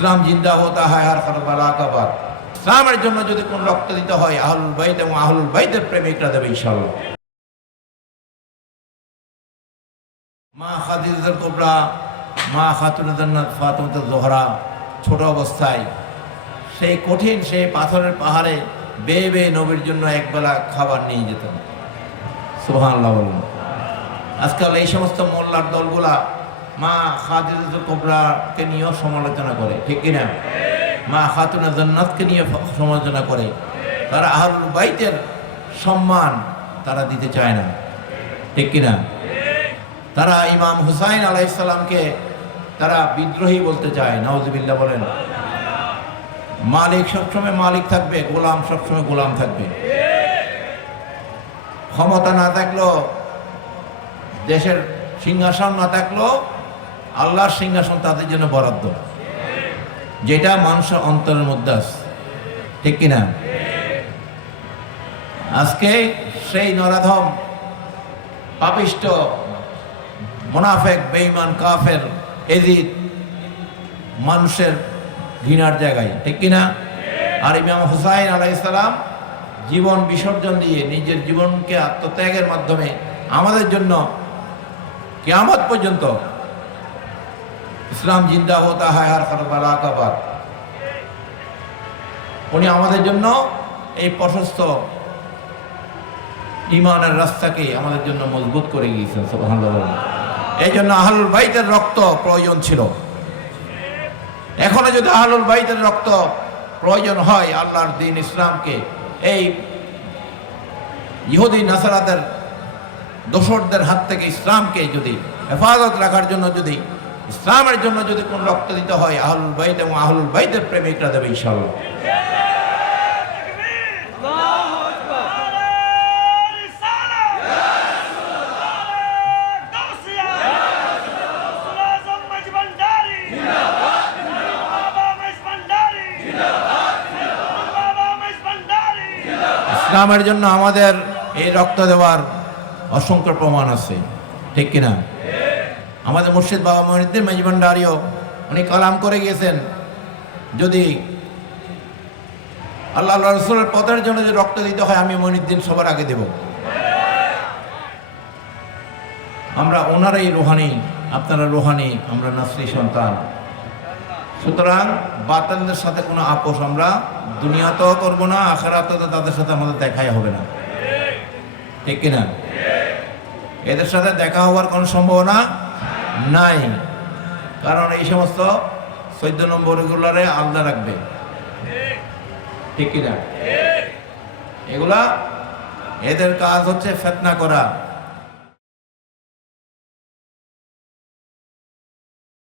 ইসলাম জিন্দা হতা হয় আর কারবালা কা বাদ। ইসলামের জন্য যদি কোন রক্ত দিতে হয় আহলুল বাইত এবং আহলুল বাইতের প্রেমিকরা দেবে ইনশাআল্লাহ। মা খাদিজাতুল কুবরা, মা খাতুনে জান্নাত ফাতেমাতুজ জোহরা ছোট অবস্থায় সেই কঠিন সেই পাথরের পাহাড়ে বেয়ে বেয়ে নবীর জন্য একবেলা খাবার নিয়ে যেতেন। সুবহানাল্লাহ বলুন। আজকাল এই সমস্ত মোল্লার দলগুলা মা খাদিজাতুল কুবরাকে নিয়েও সমালোচনা করে, ঠিক কিনা? মা খাতুনে জান্নাতকে নিয়ে সমালোচনা করে। তারা আহলুল বাইতের সম্মান তারা দিতে চায় না, ঠিক কিনা? তারা ইমাম হুসাইন আলাইহিস সালামকে তারা বিদ্রোহী বলতে চায়। নাউজুবিল্লাহ বলেন। মালিক সবসময় মালিক থাকবে, গোলাম সবসময় গোলাম থাকবে। ক্ষমতা না থাকলেও, দেশের সিংহাসন না থাকলেও আল্লাহর সিংহাসন তাদের জন্য বরাদ্দ, যেটা মানুষের অন্তরের মধ্যে আছে, ঠিক কিনা? আজকে সেই নরাধম পাপিষ্ট মুনাফিক বেঈমান কাফের এজিদ মানুষের ঘৃণার জায়গায়, ঠিক কিনা? আর ইমাম হুসাইন আলাইহিস সালাম জীবন বিসর্জন দিয়ে নিজের জীবনকে আত্মত্যাগের মাধ্যমে আমাদের জন্য কিয়ামত পর্যন্ত ইসলাম জিন্দা হতা হয় আর কারবালা কা বাদ। উনি আমাদের জন্য এই প্রশস্ত ঈমানের রাস্তাকে আমাদের জন্য মজবুত করে গিয়েছেন। সুবহানাল্লাহ। এই জন্য আহলুল বাইতের রক্ত প্রয়োজন ছিল। এখনো যদি আহলুল বাইতের রক্ত প্রয়োজন হয় আল্লাহর দ্বীন ইসলামকে এই ইহুদি নাসারাদের দোসরদের হাত থেকে ইসলামকে যদি হেফাজত রাখার জন্য, যদি ইসলামের জন্য যদি কোন রক্ত দিতে হয় আহলুল বাইত এবং আহলুল বাইতের প্রেমিকরা দেবে ইনশাআল্লাহ। ইসলামের জন্য আমাদের এই রক্ত দেওয়ার অসংখ্য প্রমাণ আছে, ঠিক কিনা? আমাদের মুর্শিদ বাবা মঈনুদ্দিন মেজভান্ডারীও উনি কালাম করে গিয়েছেন, যদি আল্লাহ রাসূলের পথের জন্য যদি রক্ত দিতে হয় আমি মঈনুদ্দিন সবার আগে দেব। আমরা ওনারাই রুহানি, আপনারা রুহানি, আমরা নাসরি সন্তান। সুতরাং বাতিলদের সাথে কোনো আপোষ আমরা দুনিয়াতেও করবো না, আখিরাতেও তাদের সাথে আমাদের দেখাই হবে না, ঠিক কিনা? এদের সাথে দেখা হওয়ার কোনো সম্ভাবনা নাই, কারণ এই সমস্ত 14 নম্বরগুলারে আলাদা রাখবে, ঠিক কিনা? এগুলা এদের কাজ হচ্ছে ফিতনা করা।